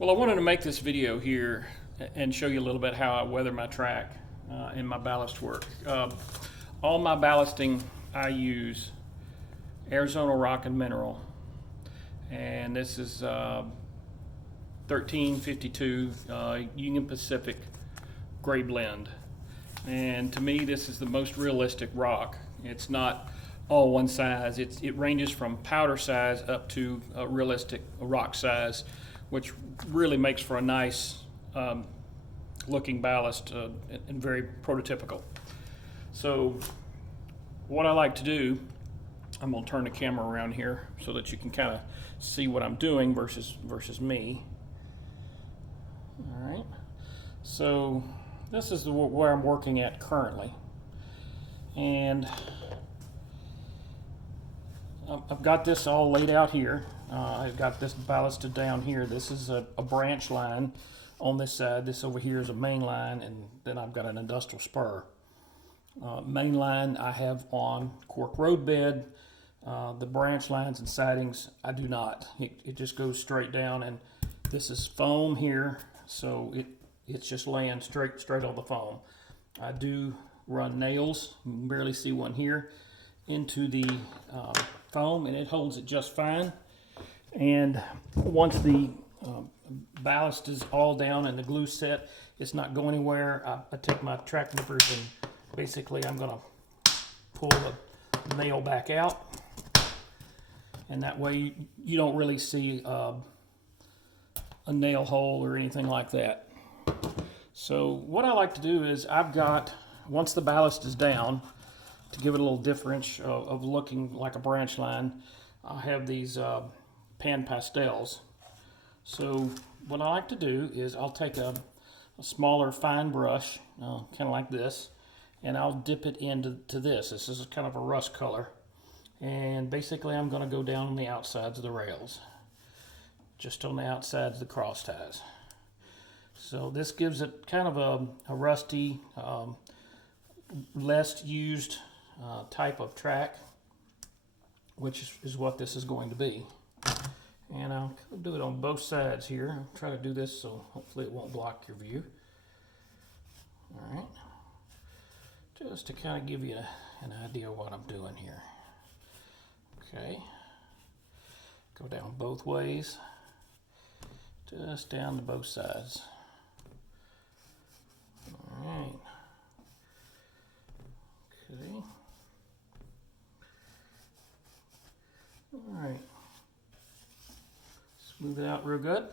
Well, I wanted to make this video here and show you a little bit how I weather my track in my ballast work. All my ballasting I use Arizona Rock and Mineral, and this is 1352 Union Pacific Gray Blend. And to me, this is the most realistic rock. It's not all one size. It ranges from powder size up to a realistic rock size, which really makes for a nice looking ballast and very prototypical. So what I like to do, I'm going to turn the camera around here so that you can kind of see what I'm doing versus me. All right, so this is where I'm working at currently, and I've got this all laid out here. I've got this ballasted down here. This is a branch line on this side. This over here is a main line, and then I've got an industrial spur. Main line I have on cork road bed. The branch lines and sidings I do not. It just goes straight down, and this is foam here, so it's just laying straight on the foam. I do run nails, you can barely see one here, into the foam, and it holds it just fine. And once the ballast is all down and the glue set, it's not going anywhere, I take my track nippers and basically I'm going to pull the nail back out, and that way you don't really see a nail hole or anything like that. So what I like to do is once the ballast is down, to give it a little difference of looking like a branch line, I have these pan pastels. So what I like to do is I'll take a smaller fine brush, kind of like this, and I'll dip it into this. This is kind of a rust color. And basically I'm going to go down on the outsides of the rails, just on the outsides of the cross ties. So this gives it kind of a rusty, less used type of track, which is what this is going to be. And I'll do it on both sides here. I'll try to do this so hopefully it won't block your view. All right, just to kind of give you an idea of what I'm doing here. Okay, go down both ways, just down to both sides. All right, okay, all right, smooth it out real good.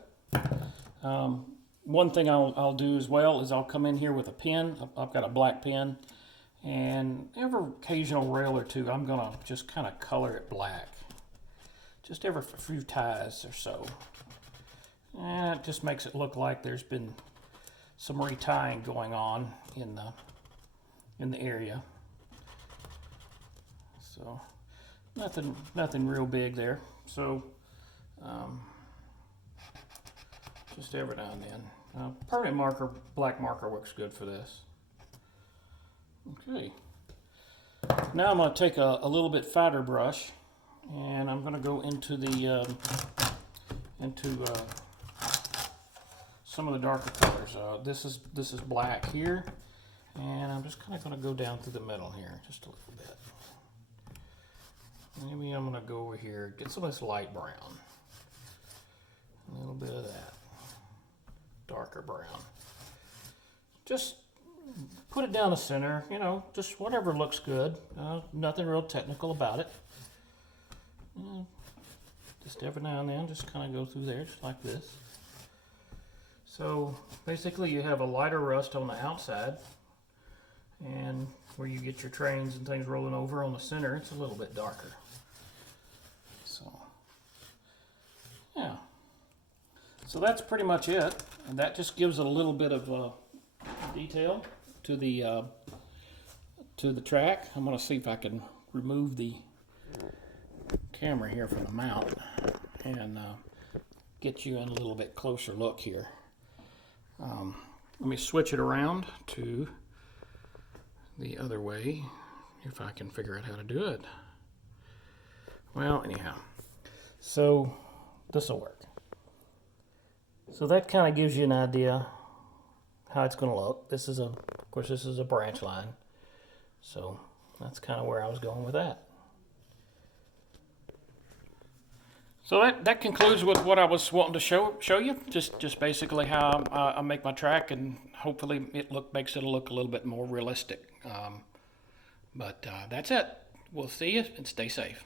One thing I'll do as well is I'll come in here with a pen. I've got a black pen, and every occasional rail or two I'm gonna just kind of color it black, just every few ties or so. And it just makes it look like there's been some retying going on in the area. So nothing real big there. So just every now and then. Permanent marker, black marker works good for this. Okay. Now I'm going to take a little bit fatter brush, and I'm going to go into the some of the darker colors. This is black here, and I'm just kind of going to go down through the middle here just a little bit. Maybe I'm going to go over here, get some of this light brown, a little bit of that darker brown. Just put it down the center, just whatever looks good. Nothing real technical about it. Just every now and then, just kind of go through there, just like this. So basically you have a lighter rust on the outside, and where you get your trains and things rolling over on the center, it's a little bit darker. So, yeah. So that's pretty much it, and that just gives it a little bit of detail to the track. I'm going to see if I can remove the camera here from the mount and get you in a little bit closer look here. Let me switch it around to the other way if I can figure out how to do it. Well, anyhow, so this will work. So that kind of gives you an idea how it's going to look. This is of course, this is a branch line. So that's kind of where I was going with that. So that concludes with what I was wanting to show you. Just basically how I make my track, and hopefully makes it look a little bit more realistic. But that's it. We'll see you, and stay safe.